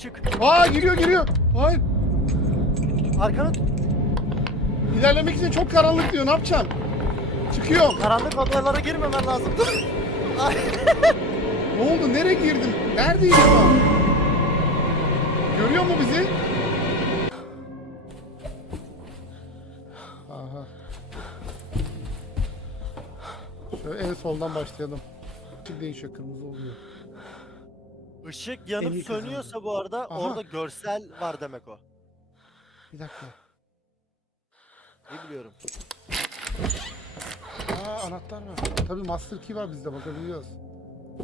Çık. Aa giriyor giriyor. Hayır. Arkanın İlerlemek için çok karanlık diyor. Ne yapacaksın? Çıkıyorum. karanlık odalara girmemen lazım. Dur. Ay. Ne oldu? Nereye girdim? Neredeyim an? Görüyor mu bizi? Aha. Şöyle en soldan başlayalım. Şimdi değişiyor kırmızı oluyor. Işık yanıp sönüyorsa bu arada Aha. orada görsel var demek o. Bir dakika. İyi biliyorum. Aa anahtar var. Tabii master key var bizde bakabiliyoruz.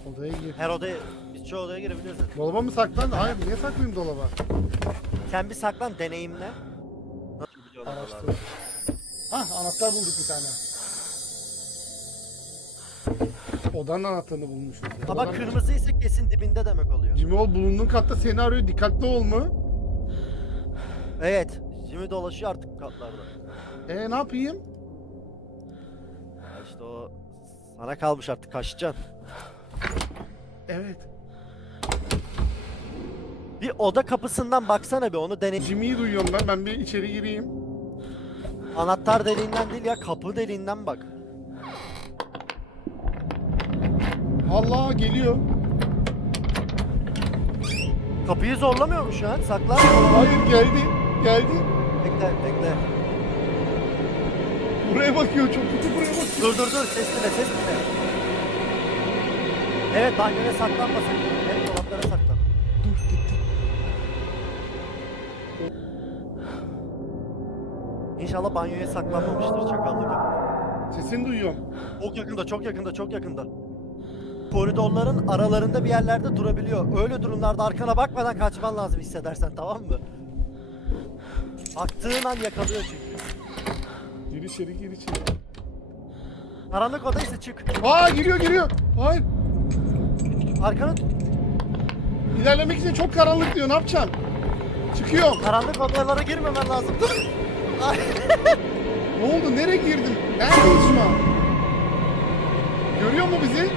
Odaya gir. Her odaya, biz çoğu odaya girebiliyoruz zaten. Dolaba mı saklandı? Hayır niye saklayayım dolaba? Sen bir saklan deneyimle. Nasıl biliyorsun Araştır. Hah anahtar bulduk bir tane. Odanın anahtarını bulmuşuz. ya. Ama Odanın- kırmızıysa kesin dibinde demek oluyor. Cimol bulunduğun katta seni arıyor. Dikkatli ol mu? Evet. Şimdi dolaşıyor artık katlarda. E ne yapayım? Ya işte o sana kalmış artık kaçacaksın. Evet. Bir oda kapısından baksana bir onu deney. Jimmy'yi duyuyorum ben. Ben bir içeri gireyim. Anahtar deliğinden değil ya kapı deliğinden bak. Allah geliyor. Kapıyı zorlamıyor mu şu an? Saklan. Hayır geldi. Geldi. Bekle bekle. Buraya bakıyor. Çok kötü buraya bakıyor. Dur dur dur ses dinle ses dinle. Evet banyoya saklanma sakın. Evet dolaplara saklan. Dur gitti. İnşallah banyoya saklanmamıştır çakallık. Sesini duyuyorum. Çok yakında çok yakında çok yakında. Koridorların aralarında bir yerlerde durabiliyor. Öyle durumlarda arkana bakmadan kaçman lazım hissedersen tamam mı? Baktığın an yakalıyor çünkü. Gir içeri gir içeri. Karanlık odaysa çık. Aa giriyor giriyor. Hayır. Arkanın İlerlemek için çok karanlık diyor. Ne yapacaksın? Çıkıyorum. karanlık odalara girmemen lazım. Dur. Ay. Ne oldu? Nereye girdim? Neredeyiz şu an? Görüyor mu bizi?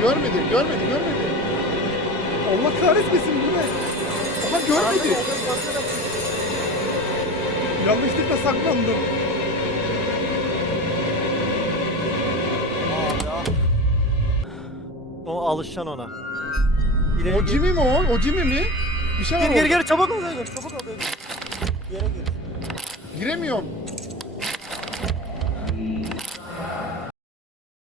Görmedi, görmedi, görmedi. Allah kahretmesin bu ne? Aha görmedi. Yanlışlıkla saklandım. Aa ya. O alışacaksın ona. İleri O gir. Jimmy mi o? O Jimmy mi? Bir şey var Gir gir orada. gir çabuk ol. Çabuk ol. Yere gir. Giremiyorum.